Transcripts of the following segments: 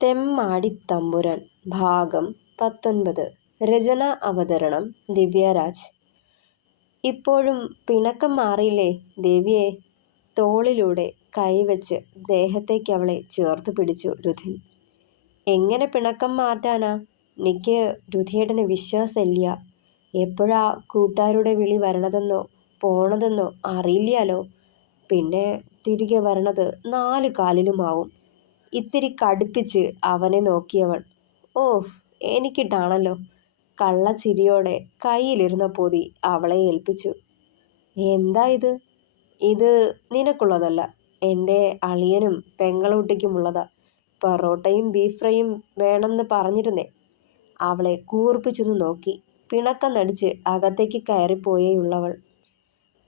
തെമ്മാടിത്തമ്പുരാൻ ഭാഗം 19. രചന അവതരണം ദിവ്യരാജ്. ഇപ്പോഴും പിണക്കം മാറിയില്ലേ ദേവിയെ? തോളിലൂടെ കൈവച്ച് ദേഹത്തേക്ക് അവളെ ചേർത്ത് പിടിച്ചു രുധിൻ. എങ്ങനെ പിണക്കം മാറ്റാനാ? എനിക്ക് രുധിയേട്ടന് വിശ്വാസമില്ല. എപ്പോഴാ കൂട്ടുകാരുടെ വിളി വരണതെന്നോ പോണതെന്നോ അറിയില്ലാലോ. പിന്നെ തിരികെ വരണത് 4 കാലിലുമാവും. ഇത്തിരി കടുപ്പിച്ച് അവനെ നോക്കിയവൾ. ഓ, എനിക്കിട്ടാണല്ലോ. കള്ളച്ചിരിയോടെ കയ്യിലിരുന്ന പൊതി അവളെ ഏൽപ്പിച്ചു. എന്താ ഇത്? ഇത് നിനക്കുള്ളതല്ല, എൻ്റെ അളിയനും പെങ്ങളൂട്ടിക്കുമുള്ളതാ. പൊറോട്ടയും ബീഫ് ഫ്രൈയും വേണമെന്ന് പറഞ്ഞിരുന്നേ. അവളെ കൂർപ്പിച്ചൊന്ന് നോക്കി പിണക്കം നടിച്ച് അകത്തേക്ക് കയറിപ്പോയേയുള്ളവൾ.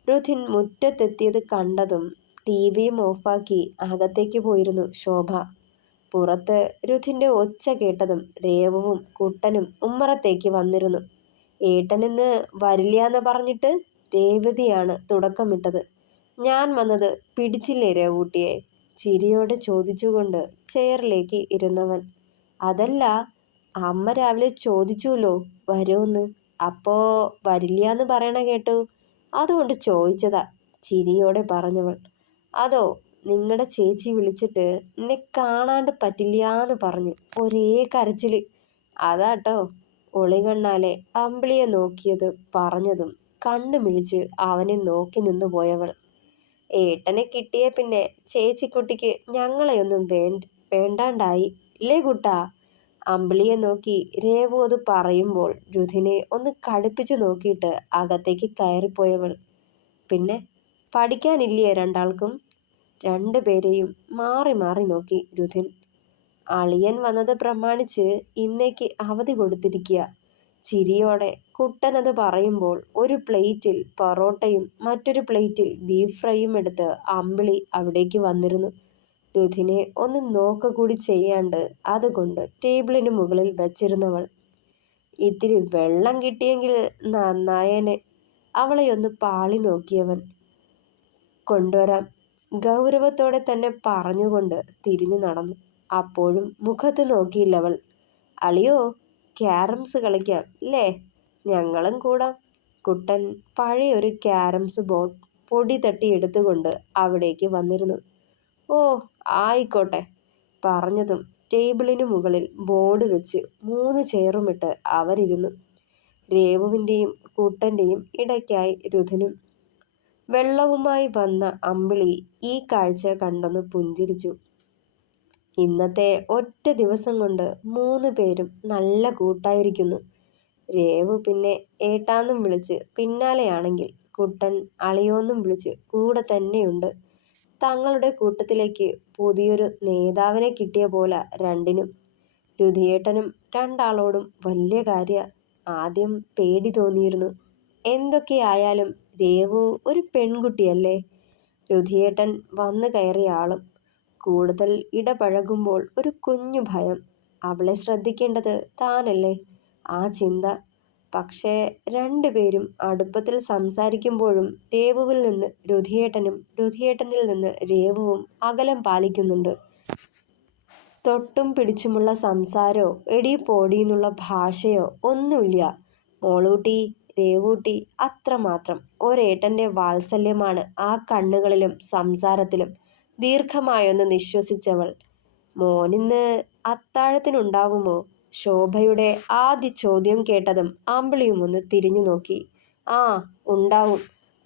രുധിൻ മുറ്റത്തെത്തിയത് കണ്ടതും ടിവിയും ഓഫാക്കി അകത്തേക്ക് പോയിരുന്നു ശോഭ. പുറത്ത് രുധിൻ്റെ ഒച്ച കേട്ടതും രേവുവും കുട്ടനും ഉമ്മറത്തേക്ക് വന്നിരുന്നു. ഏട്ടനിന്ന് വരില്ലാന്ന് പറഞ്ഞിട്ട് രേവതിയാണ് തുടക്കമിട്ടത്. ഞാൻ വന്നത് പിടിച്ചില്ലേ രേവൂട്ടിയെ? ചിരിയോടെ ചോദിച്ചുകൊണ്ട് ചെയറിലേക്ക് ഇരുന്നവൻ. അതല്ല, അമ്മ രാവിലെ ചോദിച്ചുല്ലോ വരുമെന്ന്. അപ്പോ വരില്ലാന്ന് പറയണ കേട്ടു, അതുകൊണ്ട് ചോദിച്ചതാ, ചിരിയോടെ പറഞ്ഞവൾ. അതോ, നിങ്ങളുടെ ചേച്ചി വിളിച്ചിട്ട് എന്നെ കാണാണ്ട് പറ്റില്ലാന്ന് പറഞ്ഞ് ഒരേ കരച്ചില്. അതാട്ടോ. ഒളികണ്ണാലെ അമ്പിളിയെ നോക്കിയത് പറഞ്ഞതും കണ്ണു മിഴിച്ച് അവനെ നോക്കി നിന്നു പോയവൾ. ഏട്ടനെ കിട്ടിയ പിന്നെ ചേച്ചിക്കുട്ടിക്ക് ഞങ്ങളെയൊന്നും വേണ്ടാണ്ടായി ഇല്ലേ കുട്ടാ? അമ്പിളിയെ നോക്കി രേവു അത് പറയുമ്പോൾ രുധിനെ ഒന്ന് കടുപ്പിച്ചു നോക്കിയിട്ട് അകത്തേക്ക് കയറിപ്പോയവൾ. പിന്നെ പഠിക്കാനില്ലേ രണ്ടാൾക്കും? 2 പേരെയും മാറി മാറി നോക്കി രുധിൻ. അളിയൻ വന്നത് പ്രമാണിച്ച് ഇന്നേക്ക് അവധി കൊടുത്തിരിക്കുക. ചിരിയോടെ കുട്ടനത് പറയുമ്പോൾ ഒരു പ്ലേറ്റിൽ പൊറോട്ടയും മറ്റൊരു പ്ലേറ്റിൽ ബീഫ് ഫ്രൈയും എടുത്ത് അമ്പിളി അവിടേക്ക് വന്നിരുന്നു. രുധിനെ ഒന്ന് നോക്ക കൂടി ചെയ്യാണ്ട് അതുകൊണ്ട് ടേബിളിന് മുകളിൽ വച്ചിരുന്നവൾ. ഇത്തിരി വെള്ളം കിട്ടിയെങ്കിൽ നന്നായേനെ. അവളെയൊന്ന് പാളി നോക്കിയവൻ. കൊണ്ടുവരാം, ഗൗരവത്തോടെ തന്നെ പറഞ്ഞുകൊണ്ട് തിരിഞ്ഞു നടന്നു. അപ്പോഴും മുഖത്ത് നോക്കിയില്ലവൾ. അളിയോ, ക്യാരംസ് കളിക്കാം ല്ലേ? ഞങ്ങളും കൂടാം. കുട്ടൻ പഴയൊരു ക്യാരംസ് ബോർഡ് പൊടി തട്ടി എടുത്തുകൊണ്ട് അവിടേക്ക് വന്നിരുന്നു. ഓ, ആയിക്കോട്ടെ. പറഞ്ഞതും ടേബിളിനു മുകളിൽ ബോർഡ് വെച്ച് 3 ചെയറുമിട്ട് അവരിരുന്നു. രേവുവിൻ്റെയും കുട്ടൻ്റെയും ഇടയ്ക്കായി രുധിനും. വെള്ളവുമായി വന്ന അമ്പിളി ഈ കാഴ്ച കണ്ടൊന്ന് പുഞ്ചിരിച്ചു. ഇന്നത്തെ ഒറ്റ ദിവസം കൊണ്ട് 3 പേരും നല്ല കൂട്ടായിരിക്കുന്നു. രേവു പിന്നെ ഏട്ടാന്നും വിളിച്ച് പിന്നാലെയാണെങ്കിൽ കുട്ടൻ അളിയോന്നും വിളിച്ച് കൂടെ തന്നെയുണ്ട്. തങ്ങളുടെ കൂട്ടത്തിലേക്ക് പുതിയൊരു നേതാവിനെ കിട്ടിയ പോലെ രണ്ടിനും. രുധിയേട്ടനും രണ്ടാളോടും വലിയ കാര്യ. ആദ്യം പേടി തോന്നിയിരുന്നു. എന്തൊക്കെയായാലും രേവു ഒരു പെൺകുട്ടിയല്ലേ? രുധിയേട്ടൻ വന്നു കയറിയ ആളും. കൂടുതൽ ഇടപഴകുമ്പോൾ ഒരു കുഞ്ഞു ഭയം. അവളെ ശ്രദ്ധിക്കേണ്ടത് താനല്ലേ? ആ ചിന്ത. പക്ഷേ 2 പേരും അടുപ്പത്തിൽ സംസാരിക്കുമ്പോഴും രേവുവിൽ നിന്ന് രുധിയേട്ടനും രുധിയേട്ടനിൽ നിന്ന് രേവുവും അകലം പാലിക്കുന്നുണ്ട്. തൊട്ടും പിടിച്ചുമുള്ള സംസാരോ എടീ പോടീന്നുള്ള ഭാഷയോ ഒന്നുമില്ല. മോളൂട്ടി, രേവൂട്ടി, അത്രമാത്രം. ഒരേട്ടൻ്റെ വാത്സല്യമാണ് ആ കണ്ണുകളിലും സംസാരത്തിലും. ദീർഘമായൊന്ന് നിശ്വസിച്ചവൾ. മോനിന്ന് അത്താഴത്തിനുണ്ടാവുമോ? ശോഭയുടെ ആദ്യ ചോദ്യം കേട്ടതും അമ്പിളിയും ഒന്ന് തിരിഞ്ഞു നോക്കി. ആ, ഉണ്ടാവും.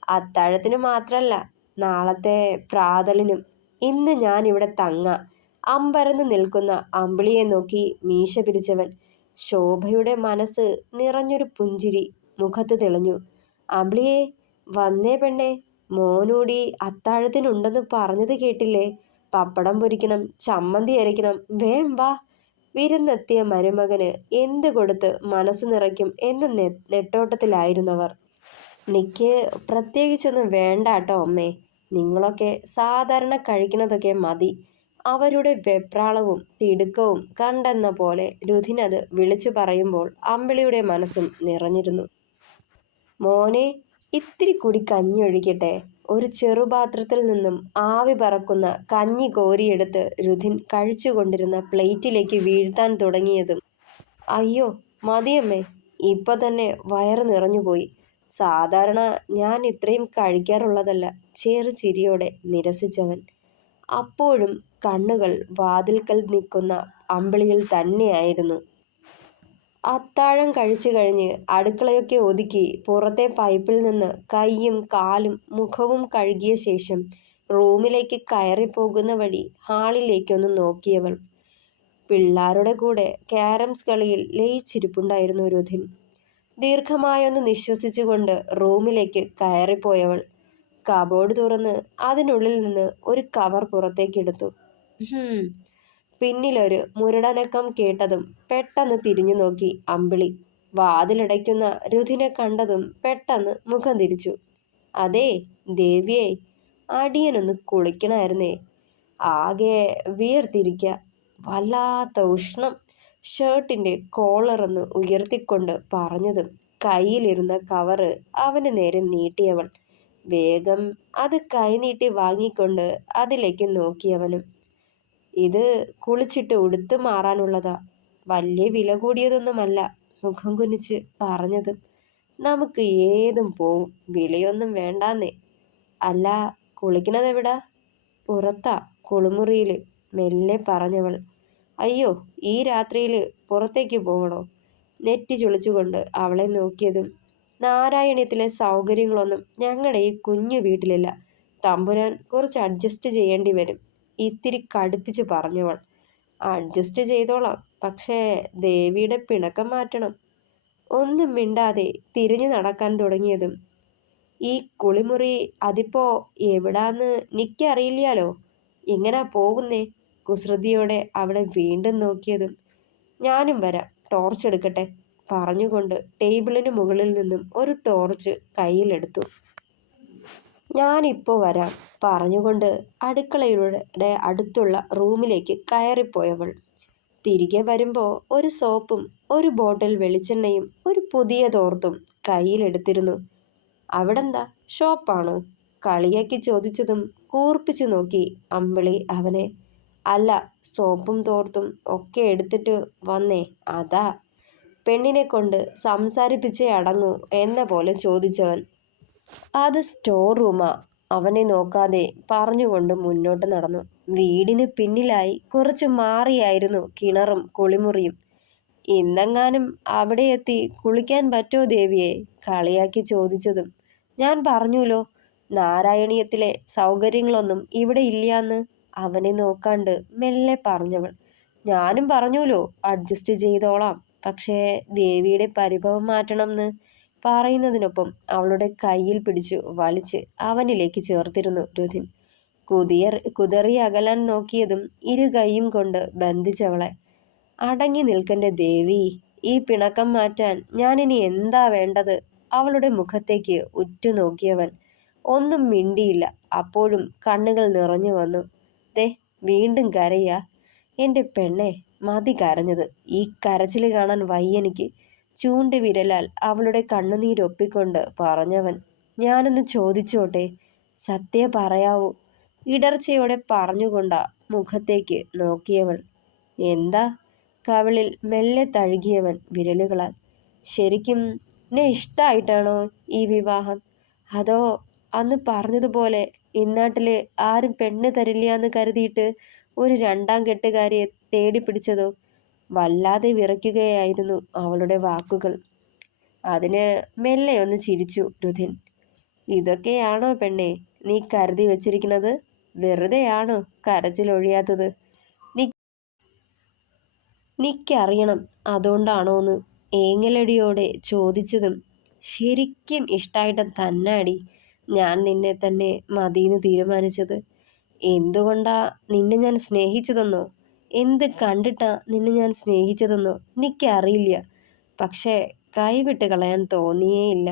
അത്താഴത്തിന് മാത്രല്ല, നാളത്തെ പ്രാതലിനും. ഇന്ന് ഞാനിവിടെ തങ്ങാ. അമ്പരന്ന് നിൽക്കുന്ന അമ്പിളിയെ നോക്കി മീശ പിരിച്ചവൻ. ശോഭയുടെ മനസ്സ് നിറഞ്ഞൊരു പുഞ്ചിരി മുഖത്ത് തെളിഞ്ഞു. അമ്പിളിയേ, വന്നേ പെണ്ണേ. മോനൂടി അത്താഴത്തിനുണ്ടെന്ന് പറഞ്ഞത് കേട്ടില്ലേ? പപ്പടം പൊരിക്കണം, ചമ്മന്തി അരയ്ക്കണം, വേം വാ. വിരുന്നെത്തിയ മരുമകന് എന്ത് കൊടുത്ത് മനസ്സ് നിറയ്ക്കും എന്ന നെട്ടോട്ടത്തിലായിരുന്നവർ. നിക്ക് പ്രത്യേകിച്ചൊന്നും വേണ്ടാട്ടോ അമ്മേ. നിങ്ങളൊക്കെ സാധാരണ കഴിക്കണതൊക്കെ മതി. അവരുടെ വെപ്രാളവും തിടുക്കവും കണ്ടെന്ന പോലെ രുധിനത് വിളിച്ചു പറയുമ്പോൾ അമ്പിളിയുടെ മനസ്സും നിറഞ്ഞിരുന്നു. മോനെ, ഇത്തിരി കൂടി കഞ്ഞി ഒഴിക്കട്ടെ? ഒരു ചെറുപാത്രത്തിൽ നിന്നും ആവി പറക്കുന്ന കഞ്ഞി കോരിയെടുത്ത് രുധിൻ കഴിച്ചുകൊണ്ടിരുന്ന പ്ലേറ്റിലേക്ക് വീഴ്ത്താൻ തുടങ്ങിയതും അയ്യോ മതിയമ്മേ, ഇപ്പൊ തന്നെ വയറ് നിറഞ്ഞുപോയി. സാധാരണ ഞാൻ ഇത്രയും കഴിക്കാറുള്ളതല്ല. ചെറുചിരിയോടെ നിരസിച്ചവൻ. അപ്പോഴും കണ്ണുകൾ വാതിൽക്കൽ നിൽക്കുന്ന അമ്പിളിയിൽ തന്നെയായിരുന്നു. അത്താഴം കഴിച്ചു കഴിഞ്ഞ് അടുക്കളയൊക്കെ ഒതുക്കി പുറത്തെ പൈപ്പിൽ നിന്ന് കൈയും കാലും മുഖവും കഴുകിയ ശേഷം റൂമിലേക്ക് കയറിപ്പോകുന്ന വഴി ഹാളിലേക്കൊന്ന് നോക്കിയവൾ. പിള്ളാരുടെ കൂടെ ക്യാരംസ് കളിയിൽ ലയിച്ചിരിപ്പുണ്ടായിരുന്നു രുധിൻ. ദീർഘമായൊന്ന് നിശ്വസിച്ചുകൊണ്ട് റൂമിലേക്ക് കയറിപ്പോയവൾ കബോർഡ് തുറന്ന് അതിനുള്ളിൽ നിന്ന് ഒരു കവർ പുറത്തേക്കെടുത്തു. പിന്നിലൊരു മുരടനക്കം കേട്ടതും പെട്ടെന്ന് തിരിഞ്ഞു നോക്കി അമ്പിളി. വാതിലടയ്ക്കുന്ന രുധിനെ കണ്ടതും പെട്ടെന്ന് മുഖം തിരിച്ചു. അതേ ദേവിയെ, അടിയനൊന്ന് കുളിക്കണമായിരുന്നേ. ആകെ വിയർത്തിരിക്ക. വല്ലാത്ത ഉഷ്ണം. ഷർട്ടിൻ്റെ കോളറൊന്ന് ഉയർത്തിക്കൊണ്ട് പറഞ്ഞതും കയ്യിലിരുന്ന കവറ് അവന് നേരെ നീട്ടിയവൾ വേഗം അത് കൈനീട്ടി വാങ്ങിക്കൊണ്ട് അതിലേക്ക് നോക്കിയവനും. ഇത് കുളിച്ചിട്ട് ഉടുത്തു മാറാനുള്ളതാ, വലിയ വില കൂടിയതൊന്നുമല്ല. മുഖം കുനിച്ച് പറഞ്ഞതും നമുക്ക് ഏതും പോവും, വിലയൊന്നും വേണ്ടാന്നേ. അല്ല, കുളിക്കണതെവിടാ? പുറത്താ, കുളിമുറിയില്, മെല്ലെ പറഞ്ഞവൾ. അയ്യോ, ഈ രാത്രിയിൽ പുറത്തേക്ക് പോകണോ? നെറ്റി ചുളിച്ചുകൊണ്ട് അവളെ നോക്കിയതും നാരായണീയത്തിലെ സൗകര്യങ്ങളൊന്നും ഞങ്ങളുടെ ഈ കുഞ്ഞു വീട്ടിലില്ല. തമ്പുരാൻ കുറച്ച് അഡ്ജസ്റ്റ് ചെയ്യേണ്ടി വരും. ഇത്തിരി കടുപ്പിച്ച് പറഞ്ഞവൾ. അഡ്ജസ്റ്റ് ചെയ്തോളാം, പക്ഷേ ദേവിയുടെ പിണക്കം മാറ്റണം. ഒന്നും മിണ്ടാതെ തിരിഞ്ഞു നടക്കാൻ തുടങ്ങിയതും ഈ കുളിമുറി അതിപ്പോ എവിടാന്ന് നിക്കറിയില്ലാലോ. ഇങ്ങനെ പോകുന്നേ? കുസൃതിയോടെ അവളെ വീണ്ടും നോക്കിയതും ഞാനും വരാം, ടോർച്ച് എടുക്കട്ടെ പറഞ്ഞുകൊണ്ട് ടേബിളിന് മുകളിൽ നിന്നും ഒരു ടോർച്ച് കയ്യിലെടുത്തു. ഞാനിപ്പോൾ വരാം പറഞ്ഞുകൊണ്ട് അടുക്കളയുടെ അടുത്തുള്ള റൂമിലേക്ക് കയറിപ്പോയവൾ തിരികെ വരുമ്പോൾ ഒരു സോപ്പും ഒരു ബോട്ടിൽ വെളിച്ചെണ്ണയും ഒരു പുതിയ തോർത്തും കയ്യിലെടുത്തിരുന്നു. അവിടെന്താ, ഷോപ്പാണോ? കളിയാക്കി ചോദിച്ചതും കൂർപ്പിച്ചു നോക്കി അമ്പിളി അവനെ. അല്ല, സോപ്പും തോർത്തും ഒക്കെ എടുത്തിട്ട് വന്നേ, അതാ. പെണ്ണിനെ കൊണ്ട് സംസാരിപ്പിച്ചേ അടങ്ങൂ എന്ന പോലെ ചോദിച്ചവൻ. അത് സ്റ്റോർ റൂമാ, അവനെ നോക്കാതെ പറഞ്ഞുകൊണ്ട് മുന്നോട്ട് നടന്നു. വീടിന് പിന്നിലായി കുറച്ച് മാറിയായിരുന്നു കിണറും കുളിമുറിയും. ഇന്നെങ്ങാനും അവിടെ എത്തി കുളിക്കാൻ പറ്റോ ദേവിയെ? കളിയാക്കി ചോദിച്ചതും ഞാൻ പറഞ്ഞുല്ലോ, നാരായണീയത്തിലെ സൗകര്യങ്ങളൊന്നും ഇവിടെ ഇല്ലാന്ന് അവനെ നോക്കാണ്ട് മെല്ലെ പറഞ്ഞവൾ. ഞാനും പറഞ്ഞുല്ലോ അഡ്ജസ്റ്റ് ചെയ്തോളാം, പക്ഷേ ദേവിയുടെ പരിഭവം മാറ്റണമെന്ന് പറയുന്നതിനൊപ്പം അവളുടെ കയ്യിൽ പിടിച്ചു വലിച്ച് അവനിലേക്ക് ചേർത്തിരുന്നു രുധിൻ. കുതറി അകലാൻ നോക്കിയതും ഇരു കൈയും കൊണ്ട് ബന്ധിച്ചവളെ. അടങ്ങി നിൽക്കൻ്റെ ദേവി, ഈ പിണക്കം മാറ്റാൻ ഞാനിനി എന്താ വേണ്ടത്? അവളുടെ മുഖത്തേക്ക് ഉറ്റുനോക്കിയവൻ ഒന്നും മിണ്ടിയില്ല. അപ്പോഴും കണ്ണുകൾ നിറഞ്ഞു വന്നു. ദേ, വീണ്ടും കരയാ? എൻ്റെ പെണ്ണെ, മതി കരഞ്ഞത്. ഈ കരച്ചിൽ കാണാൻ വയ്യെനിക്ക്. ചൂണ്ടുവിരലാൽ അവളുടെ കണ്ണുനീരൊപ്പിക്കൊണ്ട് പറഞ്ഞവൻ. ഞാനൊന്ന് ചോദിച്ചോട്ടെ? സത്യം പറയാവൂ? ഇടർച്ചയോടെ പറഞ്ഞുകൊണ്ടാ മുഖത്തേക്ക് നോക്കിയവൾ. എന്താ? കവിളിൽ മെല്ലെ തഴുകിയവൻ വിരലുകളാൽ. ശരിക്കും എന്നെ ഇഷ്ടായിട്ടാണോ ഈ വിവാഹം? അതോ അന്ന് പറഞ്ഞതുപോലെ ഇന്നാട്ടില് ആരും പെണ്ണ് തരില്ല എന്ന് കരുതിയിട്ട് ഒരു രണ്ടാം കെട്ടുകാരിയെ തേടി പിടിച്ചതോ? വല്ലാതെ വിറയ്ക്കുകയായിരുന്നു അവളുടെ വാക്കുകൾ. അതിന് മെല്ലെ ഒന്ന് ചിരിച്ചു രുധിൻ. ഇതൊക്കെയാണോ പെണ്ണെ നീ കരുതി വച്ചിരിക്കുന്നത്? വെറുതെയാണോ കരച്ചിലൊഴിയാത്തത്? നിക്കറിയണം അതുകൊണ്ടാണോന്ന് ഏങ്ങലടിയോടെ ചോദിച്ചതും ശരിക്കും ഇഷ്ടായിട്ട് തന്നാടി ഞാൻ നിന്നെ തന്നെ മതിയെന്ന് തീരുമാനിച്ചത്. എന്തുകൊണ്ടാ നിന്നെ ഞാൻ സ്നേഹിച്ചതെന്നോ, എന്ത് കണ്ടിട്ടാ നിന്നെ ഞാൻ സ്നേഹിച്ചതെന്നോ എനിക്കറിയില്ല. പക്ഷേ കൈവിട്ട് കളയാൻ തോന്നിയേയില്ല.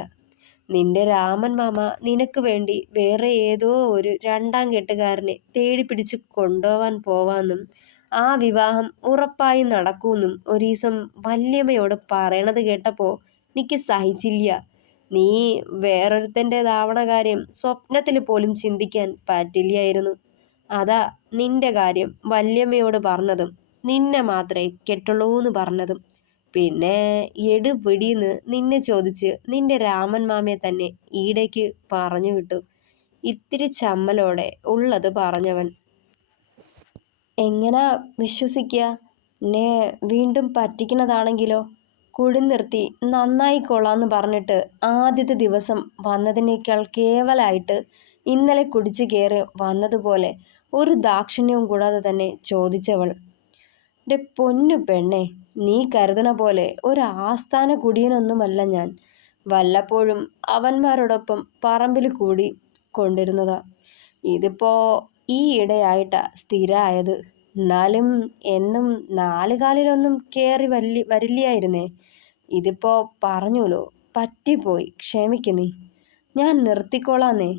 നിന്റെ രാമൻ മാമ നിനക്ക് വേണ്ടി വേറെ ഏതോ ഒരു രണ്ടാം കെട്ടുകാരനെ തേടി പിടിച്ച് കൊണ്ടുപോവാൻ പോവാന്നും ആ വിവാഹം ഉറപ്പായി നടക്കൂന്നും ഒരീസം വല്യമ്മയോട് പറയണത് കേട്ടപ്പോൾ എനിക്ക് സഹിച്ചില്ല. നീ വേറൊരുത്തൻ്റെതാവണ കാര്യം സ്വപ്നത്തിൽ പോലും ചിന്തിക്കാൻ പറ്റില്ലായിരുന്നു. അതാ നിന്റെ കാര്യം വല്യമ്മയോട് പറഞ്ഞതും നിന്നെ മാത്രമേ കെട്ടുള്ളൂന്ന് പറഞ്ഞതും. പിന്നെ എടുപിടിന്ന് നിന്നെ ചോദിച്ച് നിന്റെ രാമൻ മാമയെ തന്നെ ഈടേക്ക് പറഞ്ഞു വിട്ടു. ഇത്തിരി ചമ്മലോടെ ഉള്ളത് പറഞ്ഞവൻ. എങ്ങനാ വിശ്വസിക്കുക? എന്നെ വീണ്ടും പറ്റിക്കണതാണെങ്കിലോ? കുഴി നിർത്തി നന്നായിക്കൊള്ളാന്ന് പറഞ്ഞിട്ട് ആദ്യത്തെ ദിവസം വന്നതിനേക്കാൾ കേവലായിട്ട് ഇന്നലെ കുടിച്ചു കയറി വന്നതുപോലെ ഒരു ദാക്ഷിണ്യവും കൂടാതെ തന്നെ ചോദിച്ചവൾ. എൻ്റെ പൊന്നു പെണ്ണെ, നീ കരുതണ പോലെ ഒരു ആസ്ഥാന കുടിയനൊന്നുമല്ല ഞാൻ. വല്ലപ്പോഴും അവന്മാരോടൊപ്പം പറമ്പിൽ കൂടി കൊണ്ടിരുന്നതാ. ഇതിപ്പോ ഈ ഇടയായിട്ടാ സ്ഥിരമായത്. എന്നാലും എന്നും നാലുകാലിലൊന്നും കയറി വരില്ലായിരുന്നേ. ഇതിപ്പോ പറഞ്ഞുല്ലോ, പറ്റിപ്പോയി, ക്ഷമിക്കുന്നേ. ഞാൻ നിർത്തിക്കോളാന്നേ,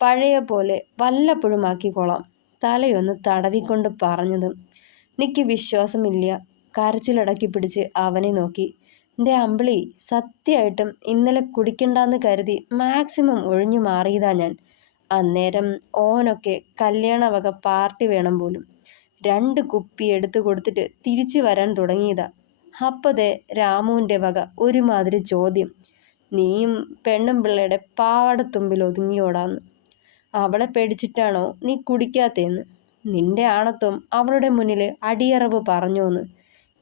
പഴയ പോലെ വല്ലപ്പോഴും ആക്കിക്കോളാം. തലയൊന്ന് തടവിക്കൊണ്ട് പറഞ്ഞതും എനിക്ക് വിശ്വാസമില്ല. കരച്ചിലടക്കി പിടിച്ച് അവനെ നോക്കി. എൻ്റെ അമ്പിളി, സത്യമായിട്ടും ഇന്നലെ കുടിക്കണ്ടെന്ന് കരുതി മാക്സിമം ഒഴിഞ്ഞു മാറിയതാ ഞാൻ. അന്നേരം ഓനൊക്കെ കല്യാണ വക പാർട്ടി വേണം പോലും. 2 കുപ്പി എടുത്തു കൊടുത്തിട്ട് തിരിച്ചു വരാൻ തുടങ്ങിയതാ. അപ്പതേ രാമുവിൻ്റെ വക ഒരുമാതിരി ചോദ്യം. നീയും പെണ്ണും പിള്ളയുടെ പാവാടത്തുമ്പിൽ ഒതുങ്ങിയോടാന്ന്. അവളെ പേടിച്ചിട്ടാണോ നീ കുടിക്കാത്തേന്ന്? നിന്റെ ആണത്വം അവളുടെ മുന്നിൽ അടിയറവ് പറഞ്ഞോന്ന്.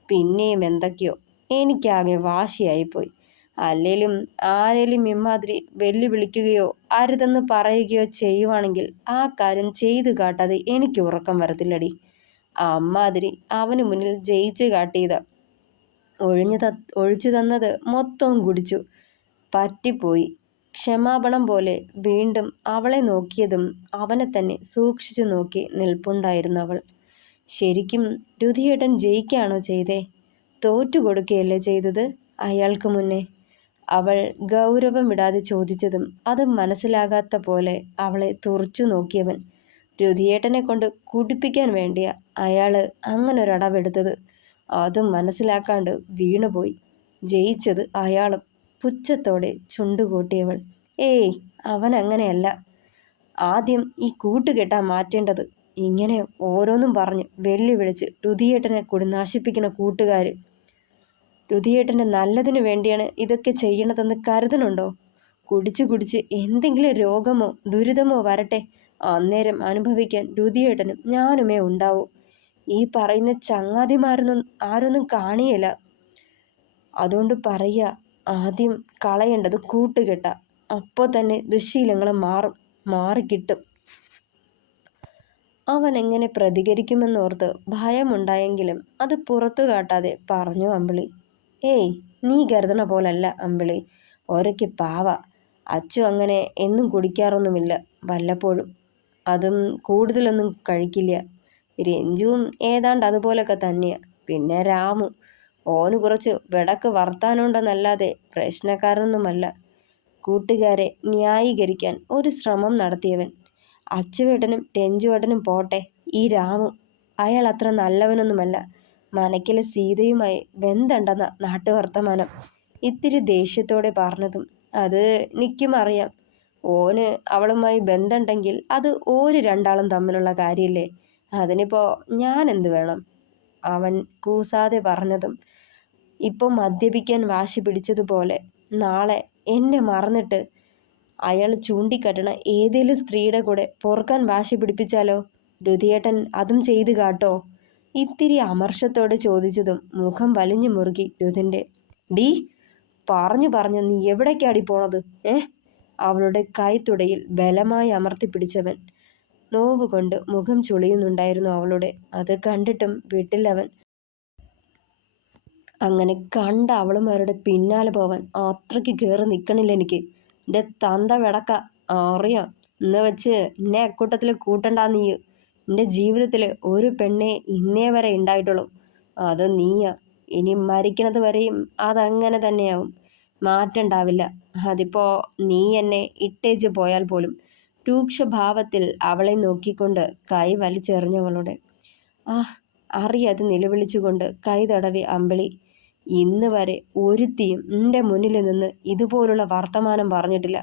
പിന്നെയും എന്തൊക്കെയോ. എനിക്കാകെ വാശിയായിപ്പോയി. അല്ലേലും ആരേലും ഇമ്മാതിരി വെല്ലുവിളിക്കുകയോ അരുതെന്ന് പറയുകയോ ചെയ്യുവാണെങ്കിൽ ആ കാര്യം ചെയ്തു കാട്ടാതെ എനിക്ക് ഉറക്കം വരത്തില്ലടി. അമ്മാതിരി അവന് മുന്നിൽ ജയിച്ച് കാട്ടിയതാ. ഒഴിച്ചു തന്നത് മൊത്തവും കുടിച്ചു. പറ്റിപ്പോയി. ക്ഷമാപണം പോലെ വീണ്ടും അവളെ നോക്കിയതും അവനെ തന്നെ സൂക്ഷിച്ചു നോക്കി നിൽപ്പുണ്ടായിരുന്നു അവൾ. ശരിക്കും രുധിയേട്ടൻ ജയിക്കുകയാണോ ചെയ്തേ? തോറ്റുകൊടുക്കുകയല്ലേ ചെയ്തത് അയാൾക്ക് മുന്നേ? അവൾ ഗൗരവം വിടാതെ ചോദിച്ചതും അത് മനസ്സിലാകാത്ത പോലെ അവളെ തുറച്ചു നോക്കിയവൻ. രുധിയേട്ടനെ കൊണ്ട് കുടിപ്പിക്കാൻ വേണ്ടിയ അയാള് അങ്ങനൊരടവെടുത്തത്. അതും മനസ്സിലാക്കാണ്ട് വീണുപോയി. ജയിച്ചത് അയാളും. പുച്ഛത്തോടെ ചുണ്ടുകൂട്ടിയവൾ. ഏയ്, അവൻ അങ്ങനെയല്ല. ആദ്യം ഈ കൂട്ടുകെട്ടാ മാറ്റേണ്ടത്. ഇങ്ങനെ ഓരോന്നും പറഞ്ഞ് വെല്ലുവിളിച്ച് രുധിയേട്ടനെ കൂടി നശിപ്പിക്കുന്ന കൂട്ടുകാർ. രുധിയേട്ടൻ്റെ നല്ലതിനു വേണ്ടിയാണ് ഇതൊക്കെ ചെയ്യണതെന്ന് കരുതണുണ്ടോ? കുടിച്ച് കുടിച്ച് എന്തെങ്കിലും രോഗമോ ദുരിതമോ വരട്ടെ, അന്നേരം അനുഭവിക്കാൻ രുധിയേട്ടനും ഞാനുമേ ഉണ്ടാവൂ. ഈ പറയുന്ന ചങ്ങാതിമാരൊന്നും ആരൊന്നും കാണിയല്ല. അതുകൊണ്ട് പറയുക, ആദ്യം കളയേണ്ടത് കൂട്ടുകെട്ട. അപ്പോൾ തന്നെ ദുശ്ശീലങ്ങൾ മാറിക്കിട്ടും. അവൻ എങ്ങനെ പ്രതികരിക്കുമെന്നോർത്ത് ഭയമുണ്ടായെങ്കിലും അത് പുറത്തു കാട്ടാതെ പറഞ്ഞു അമ്പിളി. ഏയ്, നീ കരുതണ പോലല്ല അമ്പിളി. ഓരൊക്കെ പാവ. അച്ചു അങ്ങനെ എന്നും കുടിക്കാറൊന്നുമില്ല. വല്ലപ്പോഴും. അതും കൂടുതലൊന്നും കഴിക്കില്ല. രഞ്ജുവും ഏതാണ്ട് അതുപോലൊക്കെ തന്നെയാ. പിന്നെ രാമു, ഓന് കുറച്ച് വെടക്ക് വർത്താനുണ്ടെന്നല്ലാതെ പ്രശ്നക്കാരനൊന്നുമല്ല. കൂട്ടുകാരെ ന്യായീകരിക്കാൻ ഒരു ശ്രമം നടത്തിയവൻ. അച്ചുവേട്ടനും രഞ്ജുവേട്ടനും പോട്ടെ, ഈ രാമു, അയാൾ അത്ര നല്ലവനൊന്നുമല്ല. മനക്കിലെ സീതയുമായി ബന്ധമുണ്ടെന്ന നാട്ടുവർത്തമാനം. ഇത്തിരി ദേഷ്യത്തോടെ പറഞ്ഞതും അത് എനിക്കും അറിയാം. ഓന് അവളുമായി ബന്ധമുണ്ടെങ്കിൽ അത് ഓര് രണ്ടാളും തമ്മിലുള്ള കാര്യമില്ലേ. അതിനിപ്പോ ഞാൻ എന്ത് വേണം? അവൻ കൂസാതെ പറഞ്ഞതും ഇപ്പം മദ്യപിക്കാൻ വാശി പിടിച്ചതുപോലെ നാളെ എന്നെ മറന്നിട്ട് അയാൾ ചൂണ്ടിക്കാട്ടണ ഏതേലും സ്ത്രീയുടെ കൂടെ പൊറുക്കാൻ വാശി പിടിപ്പിച്ചാലോ? രുധിയേട്ടൻ അതും ചെയ്തു കാട്ടോ? ഇത്തിരി അമർഷത്തോടെ ചോദിച്ചതും മുഖം വലിഞ്ഞു മുറുകി രുധിൻ്റെ. ഡീ, പറഞ്ഞു നീ എവിടേക്കാടി പോണത്? അവളുടെ കൈത്തുടയിൽ ബലമായി അമർത്തി പിടിച്ചവൻ. നോവുകൊണ്ട് മുഖം ചുളിയുന്നുണ്ടായിരുന്നു അവളുടെ. അത് കണ്ടിട്ടും വിട്ടില്ലവൻ. അങ്ങനെ കണ്ട അവളുമാരുടെ പിന്നാലെ പോവാൻ അത്രയ്ക്ക് കയറി നിൽക്കണില്ല എനിക്ക്. എൻ്റെ തന്ത വിടക്ക അറിയാം. എന്ന് വെച്ച് എന്നെ അക്കൂട്ടത്തിൽ കൂട്ടണ്ടാ നീ. എൻ്റെ ജീവിതത്തിൽ ഒരു പെണ്ണെ ഇന്നേ വരെ ഉണ്ടായിട്ടുള്ളൂ. അത് നീയാ. ഇനി മരിക്കണത് വരെയും അതങ്ങനെ തന്നെയാവും. മാറ്റണ്ടാവില്ല. അതിപ്പോ നീ എന്നെ ഇട്ടേച്ച് പോയാൽ പോലും. രൂക്ഷഭാവത്തിൽ അവളെ നോക്കിക്കൊണ്ട് കൈ വലിച്ചെറിഞ്ഞവളുടെ. അറിയാതെ നിലവിളിച്ചുകൊണ്ട് കൈ തടവി അമ്പിളി. ഇന്ന് വരെ ഒരുത്തിയും എൻ്റെ മുന്നിൽ നിന്ന് ഇതുപോലുള്ള വർത്തമാനം പറഞ്ഞിട്ടില്ല.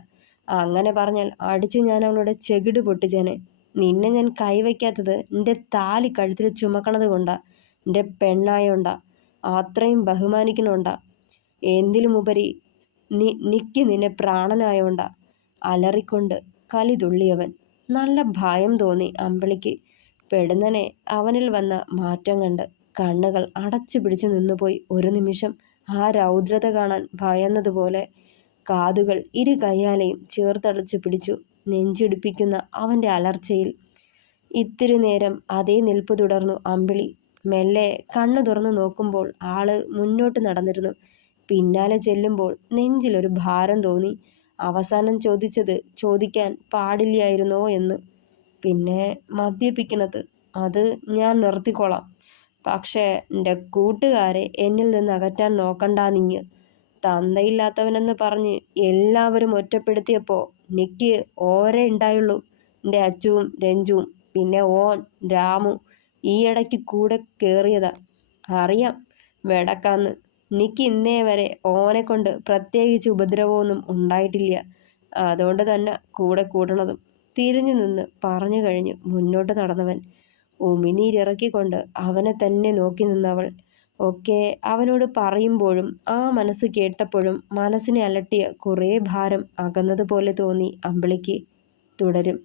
അങ്ങനെ പറഞ്ഞാൽ അടിച്ച് ഞാൻ അവളുടെ ചെകിട് പൊട്ടിച്ചേനെ. നിന്നെ ഞാൻ കൈവയ്ക്കാത്തത് എൻ്റെ താലി കഴുത്തിൽ ചുമക്കണത് കൊണ്ടാ, എൻ്റെ പെണ്ണായോണ്ടാ, അത്രയും ബഹുമാനിക്കണോണ്ടാ, എന്തിലുമുപരി നിക്ക് നിന്നെ പ്രാണനായോണ്ടാ. അലറിക്കൊണ്ട് കലി തുള്ളിയവൻ. നല്ല ഭയം തോന്നി അമ്പിളിക്ക്. പെടുന്നനെ അവനിൽ വന്ന മാറ്റം കണ്ട് കണ്ണുകൾ അടച്ചു പിടിച്ചു നിന്നുപോയി. ഒരു നിമിഷം ആ രൗദ്രത കാണാൻ ഭയന്നതുപോലെ കാതുകൾ ഇരു കയ്യാലെയും ചേർത്തടച്ചു പിടിച്ചു. നെഞ്ചിടിപ്പിക്കുന്ന അവൻ്റെ അലർച്ചയിൽ ഇത്തിരി നേരം അതേ നിൽപ്പ് തുടർന്നു അമ്പിളി. മെല്ലെ കണ്ണു തുറന്നു നോക്കുമ്പോൾ ആള് മുന്നോട്ട് നടന്നിരുന്നു. പിന്നാലെ ചെല്ലുമ്പോൾ നെഞ്ചിലൊരു ഭാരം തോന്നി. അവസാനം ചോദിച്ചത് ചോദിക്കാൻ പാടില്ലായിരുന്നോ എന്ന്. പിന്നെ മദ്യപിക്കണത് അത് ഞാൻ നിർത്തിക്കോളാം. പക്ഷേ എൻ്റെ കൂട്ടുകാരെ എന്നിൽ നിന്ന് അകറ്റാൻ നോക്കണ്ട നീയ്. തന്തയില്ലാത്തവനെന്ന് പറഞ്ഞ് എല്ലാവരും ഒറ്റപ്പെടുത്തിയപ്പോൾ എനിക്ക് ഓരേ ഉണ്ടായുള്ളൂ. എൻ്റെ അച്ചുവും രഞ്ജുവും, പിന്നെ ഓൻ രാമു ഈ ഇടയ്ക്ക് കൂടെ കയറിയതാ. അറിയാം വെടക്കാന്ന്. എനിക്ക് ഇന്നേ വരെ ഓനെ കൊണ്ട് പ്രത്യേകിച്ച് ഉപദ്രവമൊന്നും ഉണ്ടായിട്ടില്ല. അതുകൊണ്ട് തന്നെ കൂടെ കൂടണതും. തിരിഞ്ഞു നിന്ന് പറഞ്ഞു കഴിഞ്ഞ് മുന്നോട്ട് നടന്നവൻ. ഉമിനീരിറക്കിക്കൊണ്ട് അവനെ തന്നെ നോക്കി നിന്നവൾ. ഒക്കെ അവനോട് പറയുമ്പോഴും ആ മനസ്സ് കേട്ടപ്പോഴും മനസ്സിനെ അലട്ടിയ കുറേ ഭാരം അകന്നതുപോലെ തോന്നി അമ്പിളിക്ക്. തുടരും.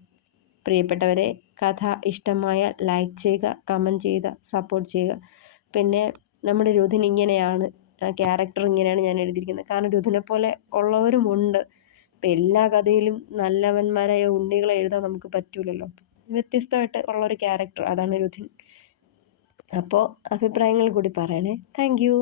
പ്രിയപ്പെട്ടവരെ, കഥ ഇഷ്ടമായാൽ ലൈക്ക് ചെയ്യുക, കമൻറ്റ് ചെയ്യുക, സപ്പോർട്ട് ചെയ്യുക. പിന്നെ നമ്മുടെ രുധിൻ ഇങ്ങനെയാണ്, ക്യാരക്ടർ ഇങ്ങനെയാണ് ഞാൻ എഴുതിയിരിക്കുന്നത്. കാരണം രുധിനെ പോലെ ഉള്ളവരുമുണ്ട്. ഇപ്പം എല്ലാ കഥയിലും നല്ലവന്മാരായ ഉണ്ണികളെ എഴുതാൻ നമുക്ക് പറ്റൂലല്ലോ. വ്യത്യസ്തമായിട്ട് ഉള്ളൊരു ക്യാരക്ടർ, അതാണ് രുധിൻ. അപ്പോൾ അഭിപ്രായങ്ങൾ കൂടി പറയണേ. Thank you.